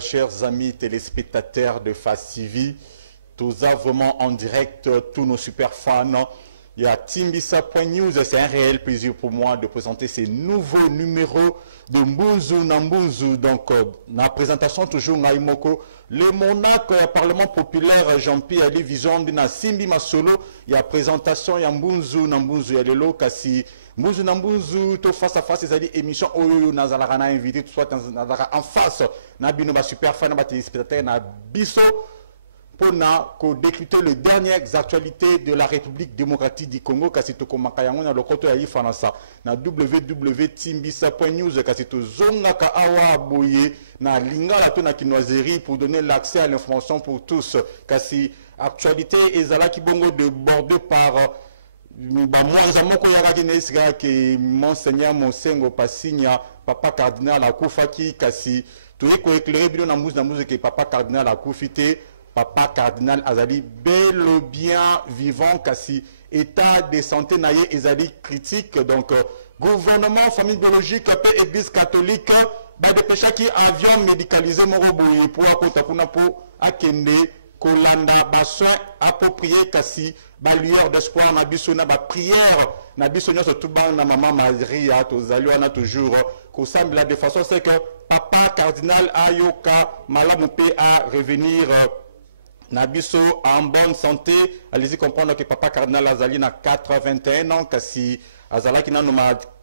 Chers amis téléspectateurs de Face TV, tous vraiment en direct, tous nos super fans. Il y a Timbisa.news, c'est un réel plaisir pour moi de présenter ces nouveaux numéros de Mbunzu Nambunzu. Donc, la présentation toujours Naimoko, le monarque du Parlement populaire Jean-Pierre Ali Vision de Simbi Masolo. Il y a présentation, il y a Mbunzu Nambunzu, il y a le lot Kassi. Mbunzu Nambunzu, tout face à face, c'est-à-dire émission Oyo Nazala na invité, soit en face, Nabino ba super fan, ba téléspectateur, na biso. Pour décrypter les dernières actualités de la République démocratique du Congo, kasito komakayango na lokoto ya ifanasa na www.timbisa.news kasito zongaka awa boye na lingala to na kinoiserie pour donner l'accès à l'information pour tous. Kasi actualité ezalaki bongo débordé par mwanzamoko yakaki nesika ke monseigneur Monsengo Pasigna papa cardinal akufaki kasi toye ko éclairer bino na muze ke papa cardinal akufite. Papa cardinal Azali bel et bien vivant, kasi état de santé naïe Azali critique. Donc gouvernement, famille biologique, église catholique, bah de péché qui avion médicalisé moroboye pour akende kolanda ba soin approprié kasi ba lueur d'espoir na biso na ba prière na biso nyonso tout ba na maman Maria to zali wana toujours ko semble de façon c'est que papa cardinal ayoka malamu pe à revenir Nabiso en bonne santé. Allez-y comprendre que papa cardinal Azali na 81 ans. Kasi Azala qui n'a nommé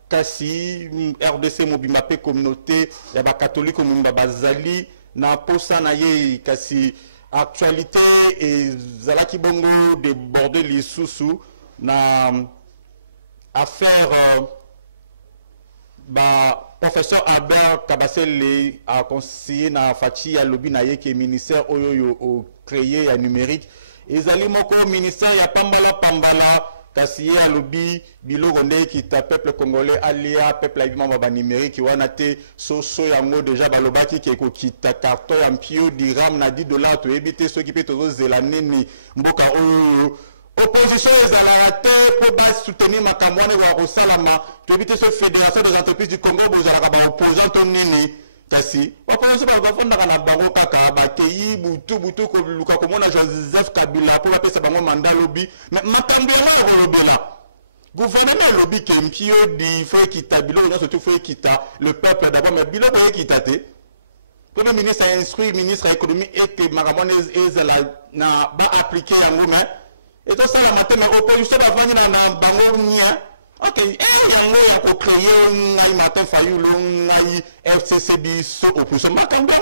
Kasi RDC Mobimapé communauté. Yaba catholique Mubazali na posa na ye Kasi actualité et Zala qui bongo débordé les sous na affaire professeur Albert Kabasele a conseillé na Fachi ya lobi na ye qui ministère oyo au créé ya numérique ezali moko ministère ya pambala kasi ya lobi biloko nde ki ta peuple congolais alia peuple abima ba numérique wana te soso yango déjà balobaki ke ko kita carton ya mpio diram na $10 to ebité ceux qui peut to zela nini mboka oyo opposition ezalaka te pour soutenir makambo wana wa kosalama to ebité ce fédération des entreprises du Congo bozalaka ba opposant to nini kasi wapanzi bakafondaka na bango kaka bakeyi butu ko luka komona Joseph Kabila pour apesa bango mandat lobby mais makambo ya lobela gouvernement lobby ke mpio di faut kita bilo na surtout faut kita le peuple d'abord mais bilo ba kita te premier ministre a instruit ministre de l'économie et que makamone ezala na ba appliquer yango mais et tout ça la matin mais opposition ba vandi na bango nia. Ok, yango ya ko créer ngai matin fayulo ngai FCCB so opposition makambo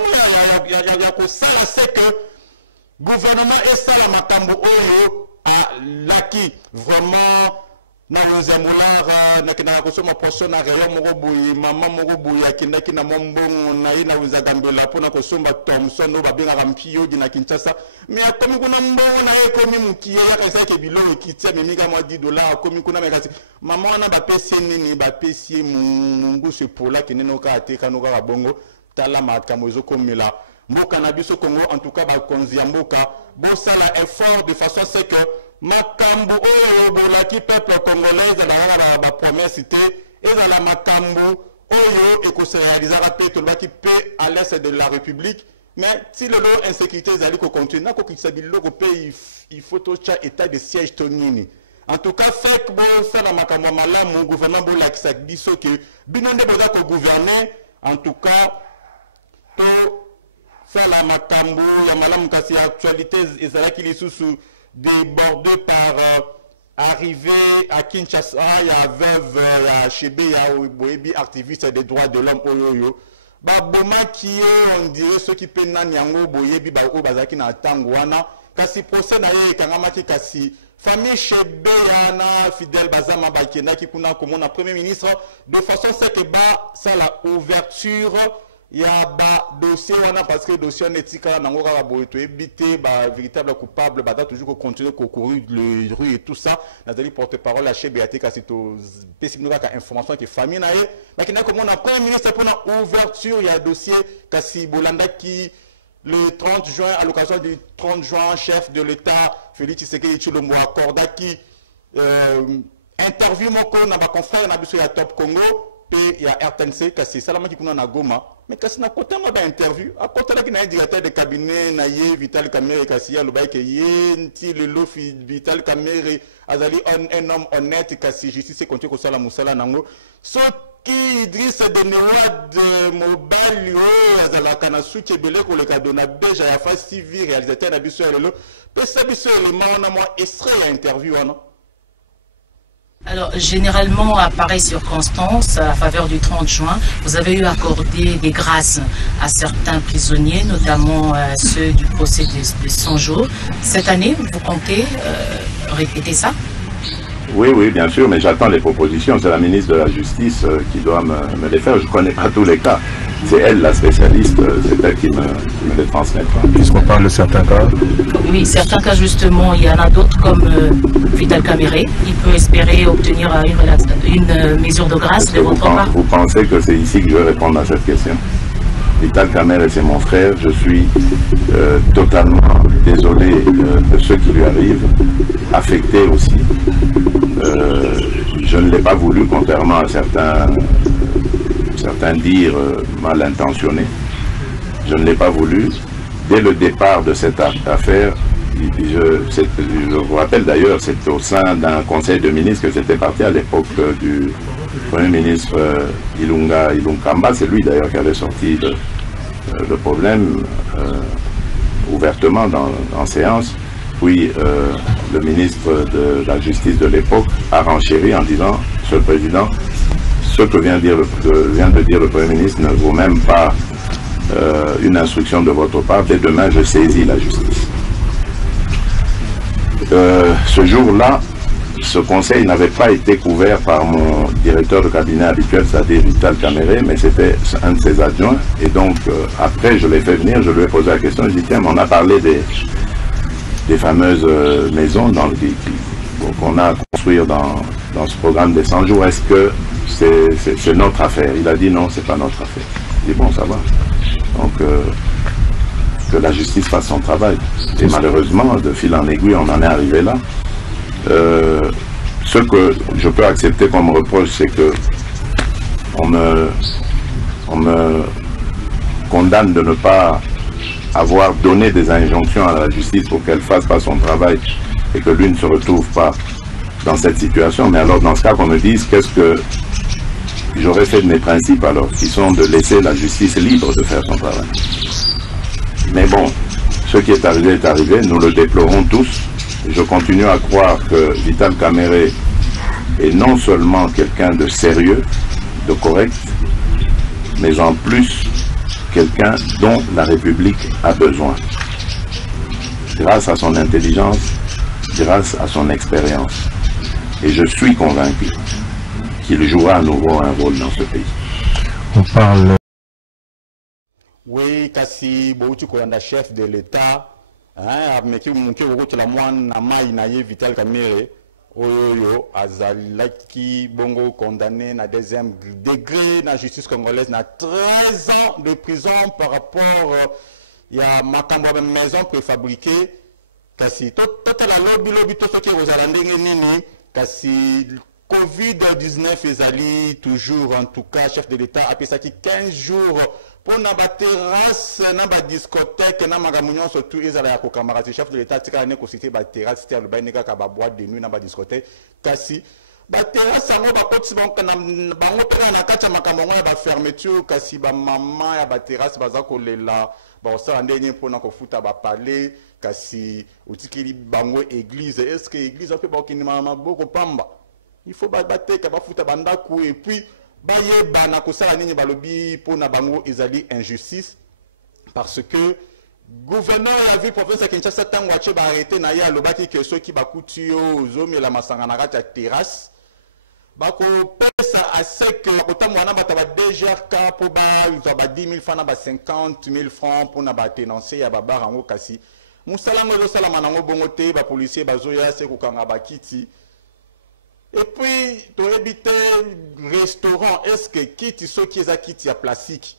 ya ko sala c'est que gouvernement et sala makambo oyo a laki vraiment na nzamulara na kina ko soma poso na réel moroboyi mama moroboyi akinda kina mombongo na ina uzagambela pona ko somba Thomson no babinga rampio dina Kinshasa mais akomi kuna mbongo na ekomi mukiya kasa ke biloko kitia memiga mwa $10 akomi kuna mekasi mama wana ba pesi nini ba pesi mungu se pola kineno ka ateka no ka bongo tala makambo ezokomela mboka na biso Congo en tout cas ba konzi ya mboka bo sala effort de façon c'est que makambo oyo bolaki peuple congolais ezalaka ba promesse te ezala makambo oyo ekose réalisera pe tolobaki pe à l'est de la République mais si le lot insécurité ezali ko continuer na ko kitisa biloko pe il faut tocha état de siège tonini en tout cas fait bo sala makambo malamu gouvernement bolakisa biso ke bino nde boza ko gouverner en tout cas to sala makambo ya malamu kasi actualité ezalaki lisusu débordé par arrivé à Kinshasa, il y a veuve Chebe, il y a Boebi, activiste des droits de l'homme, Oyoyo. babomaki ye on dirait ceux qui pena nyango boyebi ba o bazaki na tango wana kasi procès na ye kangamaki kasi famille Chebe yana Fidèle Bazama bakendaki kuna komona premier ministre de façon c'est que ba ça la ouverture ya ba dossier wana parce que dossier netika nango ka boye to ebité ba véritable coupable ba toujours continuer courir le rue et tout ça nazali porte-parole à Chebe ate kasi to pesimino ka information que famille na ye bakenda komona premier ministre pour la ouverture ya dossier kasi bolanda ki le 30 juin, à l'occasion du 30 juin, chef de l'État, Félix Tshisekedi Tshilombo accordaki interview moko na ba confrère na biso ya Top Congo pe ya RTNC kasi salama ki kuna na Goma mais kasi na kota ma ba interview akota ki na directeur de cabinet na ye Vital Kamerhe kasi ya loba ke ye nti le lofi Vital Kamerhe azali un homme honnête kasi justice continue ko sala musala nango so qui Idriss Denewad mobile yo azalaka na suki ebele koleka dona déjà ya face TV réalisateur na biso lelo pesa biso élément na moi extrait la interview wana. Alors, généralement, à pareille circonstance, à la faveur du 30 juin, vous avez eu accordé des grâces à certains prisonniers, notamment ceux du procès de 100 jours. Cette année, vous comptez répéter ça? Oui, oui, bien sûr, mais j'attends les propositions. C'est la ministre de la Justice qui doit me les faire. Je ne connais pas tous les cas. C'est elle la spécialiste, c'est elle qui me les transmettra. Puisqu'on parle de certains cas. Oui, certains cas justement, il y en a d'autres comme Vital Kamerhe. Il peut espérer obtenir une mesure de grâce de votre part. Vous pensez que c'est ici que je vais répondre à cette question? Vital Kamerhe, c'est mon frère. Je suis totalement désolé de ce qui lui arrive, affecté aussi. Je ne l'ai pas voulu, contrairement à certains dires mal intentionnés. Je ne l'ai pas voulu. Dès le départ de cette affaire, je vous rappelle d'ailleurs, c'est au sein d'un conseil de ministres que j'étais parti à l'époque du Premier ministre Ilunkamba. C'est lui d'ailleurs qui avait sorti le problème ouvertement en séance. Puis le ministre de la Justice de l'époque a renchéri en disant, Monsieur le Président, ce que vient de dire le Premier ministre ne vaut même pas une instruction de votre part. Dès demain, je saisis la justice. Ce jour-là, ce conseil n'avait pas été couvert par mon directeur de cabinet habituel, c'est-à-dire Vital Kamerhe, mais c'était un de ses adjoints. Et donc, après, je l'ai fait venir, je lui ai posé la question, je lui ai dit, tiens, on a parlé des fameuses maisons qu'on a à construire dans ce programme des 100 jours. Est-ce que c'est notre affaire? Il a dit non, c'est pas notre affaire. Je dis bon, ça va. Donc, que la justice fasse son travail. Et malheureusement, de fil en aiguille, on en est arrivé là. Ce que je peux accepter comme reproche, c'est que on me condamne de ne pas avoir donné des injonctions à la justice pour qu'elle ne fasse pas son travail et que lui ne se retrouve pas dans cette situation. Mais alors, dans ce cas, qu'on me dise qu'est-ce que j'aurais fait de mes principes alors, qui sont de laisser la justice libre de faire son travail. Mais bon, ce qui est arrivé, nous le déplorons tous. Je continue à croire que Vital Kamerhe est non seulement quelqu'un de sérieux, de correct, mais en plus quelqu'un dont la République a besoin. Grâce à son intelligence, grâce à son expérience. Et je suis convaincu qu'il jouera à nouveau un rôle dans ce pays. On parle... Oui, kasi bouti kolanda chef de l'État, mais qui la moine na mai na ye Vital Kamerhe, oyo azalaki bongo condamné na deuxième degré na justice congolaise na 13 ans de prison par rapport ya makambo ya maison préfabriquée. Kasi tota la lobby to soki ozala ndenge nini kasi Covid-19 ezali toujours en tout cas chef de l'État apesaki 15 jours pour na ba terrasse na ba discothèque na makambo nyonso tout ezala ya kokamara chef de l'État tika ne ko citer ba terrasse tia lo ba neka ka ba boîte de nuit na ba discothèque kasi ba terrasse ngo ba koti bango na bango pena na kati makambo ngo ya ba fermeture kasi ba mama ya ba terrasse baza kolela ba osala ndenge mpona kofuta ba palais kasi utikili bango église est-ce que église peut ba kinima maboko pamba il faut bateka bafuta bandaku et puis bayeba na kosala nini balobi pona bango ezali injustice parce que gouverneur a vu professeur Kinshasa tango ache ba arrêté na ya lobaki que ceux qui bakuti yo zomi la masanga na kati ya terrasse bako pesa à sec otamwa na bata ba DGRK pour ba 10 000 francs na ba 50 000 francs pour na ba tenancer ya ba barango kasi musala ngo sala manango bongo te ba policier bazoya se kokanga ba kiti. Et puis, tu habites restaurant, est-ce que quitte ceux qui ont quitté à plastique?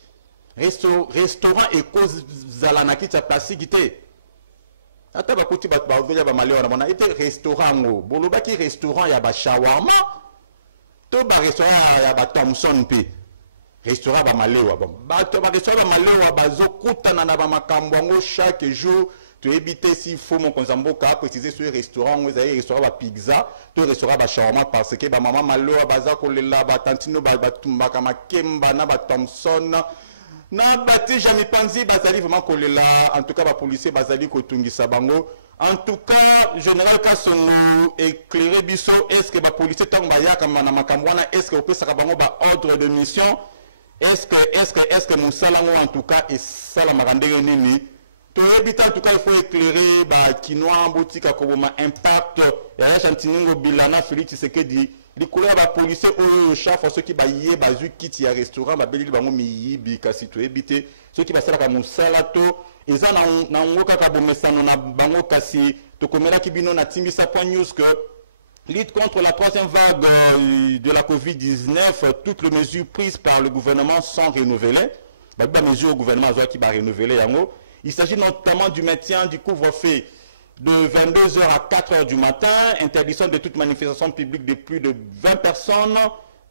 Restaurant et cause zalana kiti à plastique te. Ata ba kuti ba oveya ba malé on a été restaurant ngo. Boloba ki restaurant ya ba shawarma. To ba restaurant ya ba Thompson pe. Restaurant ba malé wa bon. Ba to ba restaurant ba malé wa ba zo kutana na ba makambo ngo chaque jour. Tu habites si faut mon konzamboka préciser sur restaurant vous avez restaurant ba pizza, tu restaurant ba shawarma parce que ba maman malo ba za kolela ba tantino ba tumba kama kemba na ba Thompson na bati jamais panzi bazali vraiment kolela en tout cas ba policier bazali ko tungisa bango en tout cas général Kasongo éclairé biso est-ce que ba policier tang ba ya kama na makambwana est-ce que opesa ka bango ba ordre de mission est-ce que musala ngo en tout cas et sala makandenge nini. En tout cas, il faut éclairer bah quinoa boutique à Koboma impact et à chantiningo bilana Félix c'est que dit les couleurs ba policiers au chef ceux qui ba yé ba zu kiti ya restaurant ba beli bango mi bi kasi to éviter ceux qui ba sala ka musala to eza na ngoka ka bomesano na bango kasi to komela kibino na timbisa point news que lutte contre la troisième vague de la Covid-19 toutes les mesures prises par le gouvernement sont renouvelées ba mesures au gouvernement qui va renouveler yango. Il s'agit notamment du maintien du couvre-feu de 22h à 4h du matin, interdiction de toute manifestation publique de plus de 20 personnes,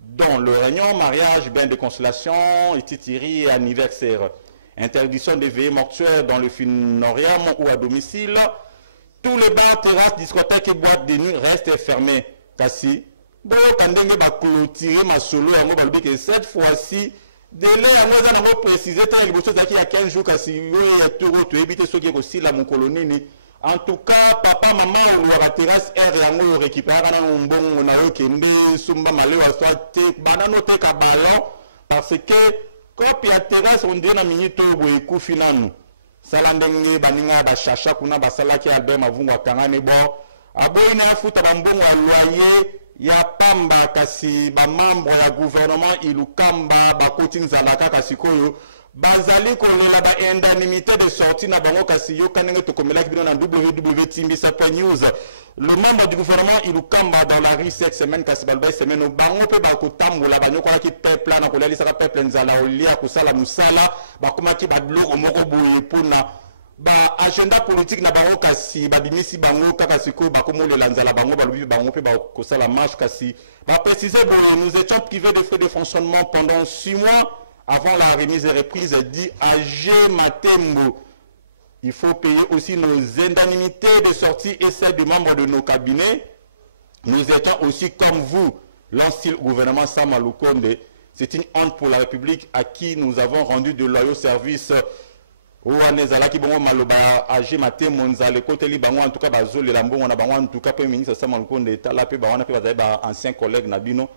dont le réunion, mariage, bain de consolation, titiri et anniversaire. Interdiction des veillées mortuaires dans le funorium ou à domicile. Tous les bars, terrasses, discothèques et boîtes de nuit restent fermés. Kassi, bon, pendant que va clôturer ma solo, que cette fois-ci, délai à moi on préciser tant il faut qu'il y a 15 jours kasi yo tout tu éviter ceux qui aussi la mon colonie en tout cas papa maman on la terrasse air yango récupérer na mbongo na yo kembe sumba malewa soit banano te ka ballon parce que quand ya terrasse on dit na minute boy ku finanu sala ndenge baninga ba chacha kuna basala ki album avungu akangane bo aboyi na futa bambongo a loyer ya pamba kasi ba membre ya gouvernement ilukamba ba coaching zalaka kasi koyo bazali kolela ba indemnité de sortie na bango kasi yo kanenge to komela kibino na www.timbisa.news le membre du gouvernement ilukamba dans la rue cette semaine kasi balba semaine bango pe ba kotambola banyo ko ki peuple na kolela saka peuple nzala olia kusala musala ba komaki ba bloko moko boye pona ba agenda politique na bango kasi ba bimisi bango kaka siko ba komo le lanzala bango ba lobi bango pe ba kosala marche kasi ba préciser bon nous étions privés de frais de fonctionnement pendant 6 mois avant la remise et reprise dit AG Matembo. Il faut payer aussi nos indemnités de sortie et celles des membres de nos cabinets. Nous étions aussi comme vous l'ancien gouvernement Sama Lukonde. C'est une honte pour la République à qui nous avons rendu de loyaux services. Ouanezalaki bongo maloba age maté monzale côté li bango en tout cas bazole la mbongo na bango en tout cas premier ministre Sama Lukonde tala pe ba wana pe ba ancien collègue na bino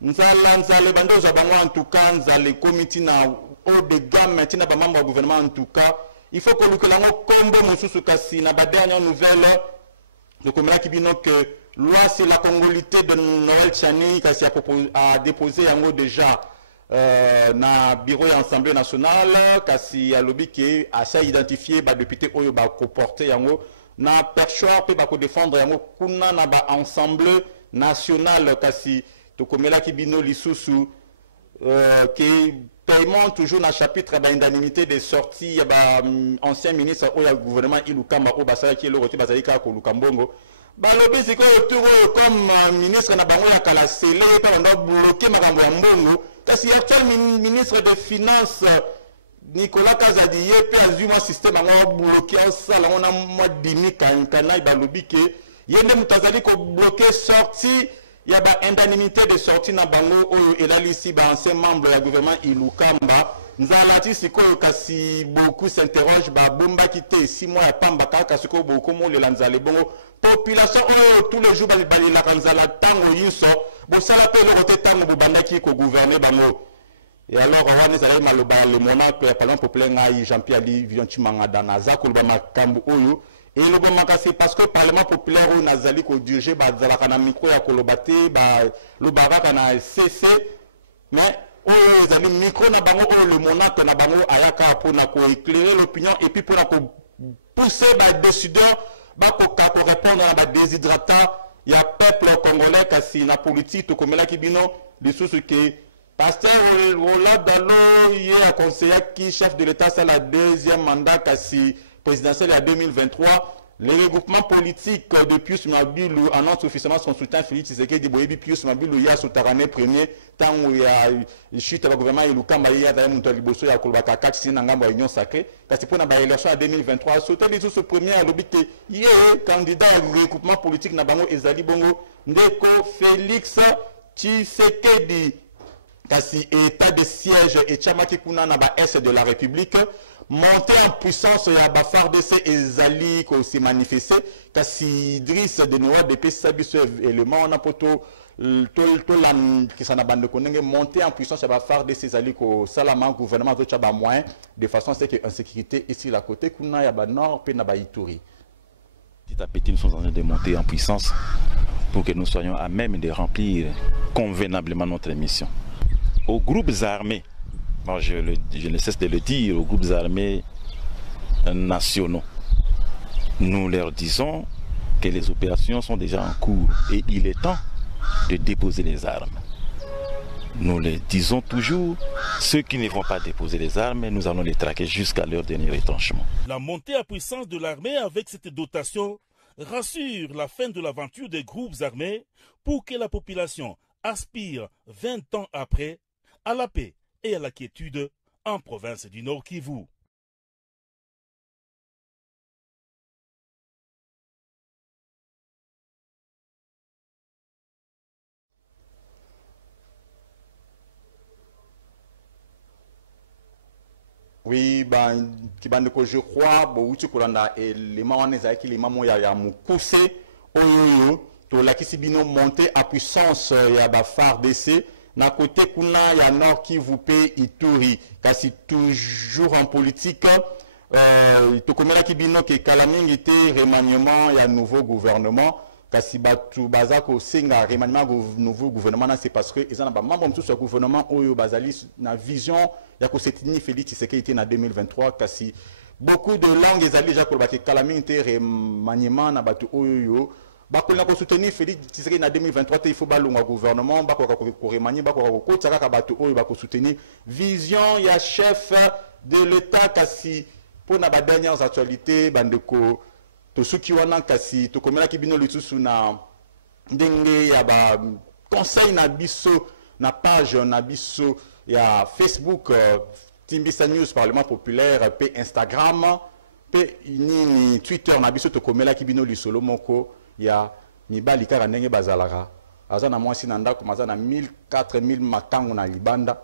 nzale bando za bango en tout cas nzale comité na haut de gamme maintenant ba membre du gouvernement en tout cas il faut que le lango kombo mususu kasi na ba dernière nouvelle de komela kibino que loi c'est la congolité de Noël Chani kasi a déposé yango déjà na bureau et assemblée nationale kasi a lobby qui a ça identifié ba député oyo ba ko porter yango na perchoir pe ba ko défendre yango kuna na ba assemblée nationale kasi to komela kibino lisusu qui paiement toujours na chapitre ba indemnité de sortie ba ancien ministre oyo gouvernement ilukamba o basala ki le roté bazalika ko lukambongo ba lobby siko autour comme ministre na bango ya kala sele pa ndo bloquer makambo ya mbongo kasi actuel ministre des finances Nicolas Kazadi pe azuma système a bloqué ça là on a moi dimi kankana ba lobby ke yende mutazali ko bloquer sortie ya ba indemnité de sortie na bango oyo elalisi ba ancien membre ya gouvernement ilukamba nzalati sikoyo kasi beaucoup s'interroge ba bomba kité 6 mois ya pamba kaka sikoyo beaucoup mo le lanzale bongo population oyo tous les jours ba la kanzala tango yiso bon ça l'appelle le rotétan au bandaki ko gouverner bango. Et alors on est allé maloba le monarque ya parlement populaire ngai Jean-Pierre Ali Vianchimanga danaza ko ba makambu oyo. Et le bon c'est parce que le Parlement populaire où Nazali ko dirige ba zalaka na micro ya kolobate ba le baraka na CC mais les amis micro na bango le monarque na bango ayaka pour na ko éclairer l'opinion et puis pour na ko pousser ba décideur ba ko répondre à ba déshydrata ya peuple congolais kasi na politique to komela kibino les sources que pasteur Roland Dalo hier conseiller qui chef de l'état c'est la deuxième mandat kasi présidentielle en 2023, les regroupements politiques de Pius Mabilou annoncent officiellement son soutien à Félix Tshisekedi Boyebi Pius Mabilou il y a Soutarané premier tant où il y a chute le gouvernement et le Kamba il y a d'ailleurs Moutaliboso il y a Kolbaka Katsi Nangamba Union Sacrée parce que pour la élection en 2023 sauter les autres premiers à l'obité il y a candidat au regroupement politique na bango Ezali Bongo Ndeko Félix Tshisekedi kasi état de siège et Tchamaki Kuna na ba est de la République monter en puissance ya BAFARDC ezali ko se manifester kasi Idriss de Noa de Pesabiso élément on a poto to la qui ça na bande konenge monter en puissance ya BAFARDC ezali ko salama gouvernement to tchaba moyen de façon c'est que insécurité ici la côté kuna ya ba nord pe na ba Ituri petit à petit nous sommes en train de monter en puissance pour que nous soyons à même de remplir convenablement notre mission aux groupes armés. Bon, je ne cesse de le dire aux groupes armés nationaux. Nous leur disons que les opérations sont déjà en cours et il est temps de déposer les armes. Nous les disons toujours, ceux qui ne vont pas déposer les armes, nous allons les traquer jusqu'à leur dernier retranchement. La montée en puissance de l'armée avec cette dotation rassure la fin de l'aventure des groupes armés pour que la population aspire 20 ans après à la paix et à la quiétude en province du Nord Kivu. Oui, ben, je crois, bon, tu kolanda élément on est avec l'élément moya ya mukuse oyo to la kisibino monter à puissance ya ba FARDC. Na côté kuna ya Nord Kivu pe Ituri kasi toujours en politique to komela kibino ke kalamingi te remaniement ya nouveau gouvernement kasi batu bazako singa remaniement nouveau gouvernement c'est parce que ils en ba membre tout ce gouvernement oyo bazali na vision ya ko setini Félix Tshisekedi na 2023 kasi beaucoup de langues ezali déjà ko ba ke kalamingi te remaniement na batu oyo bakolina ko soutenir Félix Tshisekedi na 2023 il faut balonga gouvernement bakoka ko remanier bakoka ko tsaka bato oyo bako soutenir vision ya chef de l'état kasi pour na ba dernières actualités bandeko to suki wana kasi to komela kibino lutusu na ndenge ya ba conseil na biso na page na biso ya Facebook Timbisa News Parlement populaire pe Instagram pe ni Twitter na biso to komela kibino lisolo moko ya mibali kaka ndenge bazalaka aza na mwasi na ndako maza na 1000-4000 makangu na libanda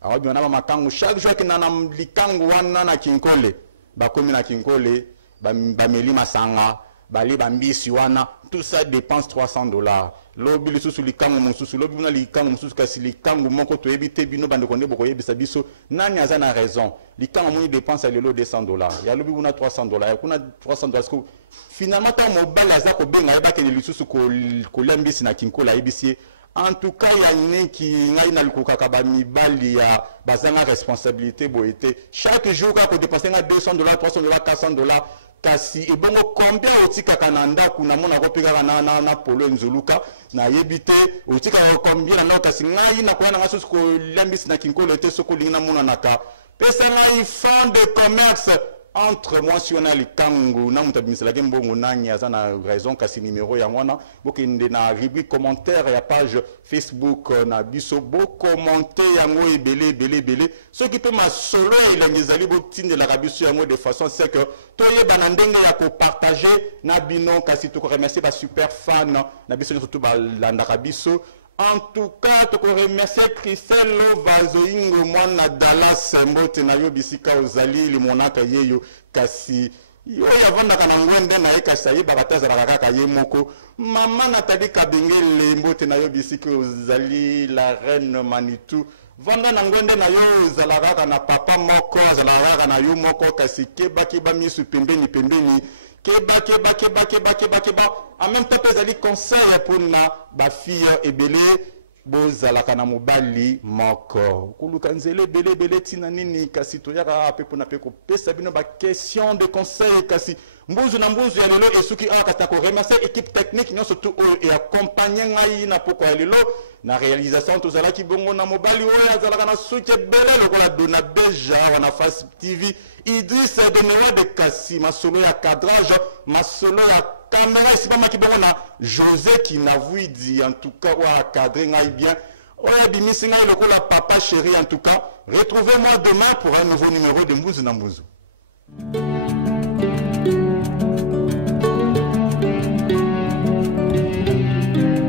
awabi wana ba makangu chaque jour que na likangu wana na kinkole bakomi na kinkole bameli masanga bali bambisi wana tout ça dépense $300 lobi lisusu likangu mosusu lobi na likangu mosusu kasi likangu moko to ebite bino bande konde boko yebisa biso nani aza na raison likangu moni dépense lelo $200 ya lobi una $300 ya kuna $300 finalement tant mobile aza ko benga yeba ke lisusu ko lembisi na kinkola yebisi en tout cas ya neki ngai na lukaka ba mibali ya bazanga responsabilité boete chaque jour ka ko dépenser nga $200 $300 $400 kasi ebongo combien otikaka na ndaku na mona ko pika na polo nzuluka na yebite otikaka combien na kasi ngai na ko na ngaso ko lembisi na kinkolo te soko lingina mona naka pesa ngai fond de commerce entre moi si on a les kangu na mutabimisa la mbongo nani azana raison kasi numéro ya mwana bokende na rubrique commentaire ya page Facebook na biso bo commenter yango ebele ce qui peut ma solo il ngezali botinde la biso yango de façon c'est que toye banandenge ya ko partager na bino kasi to ko remercier ba super fan na biso surtout ba landa biso. En tout cas, je remercie Christelle Vazoingo, moi, Dallas, Mbote, Nayo, Bisika, Ozali, le monaka yeyo, kasi, yo yavandaka na ngwende na ye kasi ayebaka te azalaka kaka ye moko. Mama Nathalie Kabengele mbote na yo bisiki ozali la reine Manitou vanda na ngwende na yo ozalaka kaka na papa moko ozalaka kaka na yo moko kasi keba misu pembeni keba en même temps ezali concert mpona bafille ebele bozalaka na mobali moko koluka nzela ebele tina nini kasi toyaka mpe mpona mpe kopesa bino baquestion de conseil kasi mbuzu na mbuzu ya lelo esuki awa kasi na koremercie équipe technique nyonso tu oyo eaccompagne ngai na poko ya lelo na réalisation tozalaki bongo na mobali oyo azalaka na suki ebele lokola dona beja wana face tv Idriss Benoît de kasi masolo ya cadrage masolo ya caméra esipamaki bongo na José Kinavouidi en tout cas oyo cadré ngai bien oyo bimisi ngai lokola papa chéri en tout cas retrouvez-moi demain pour un nouveau numéro de Mbuzu na Mbuzu.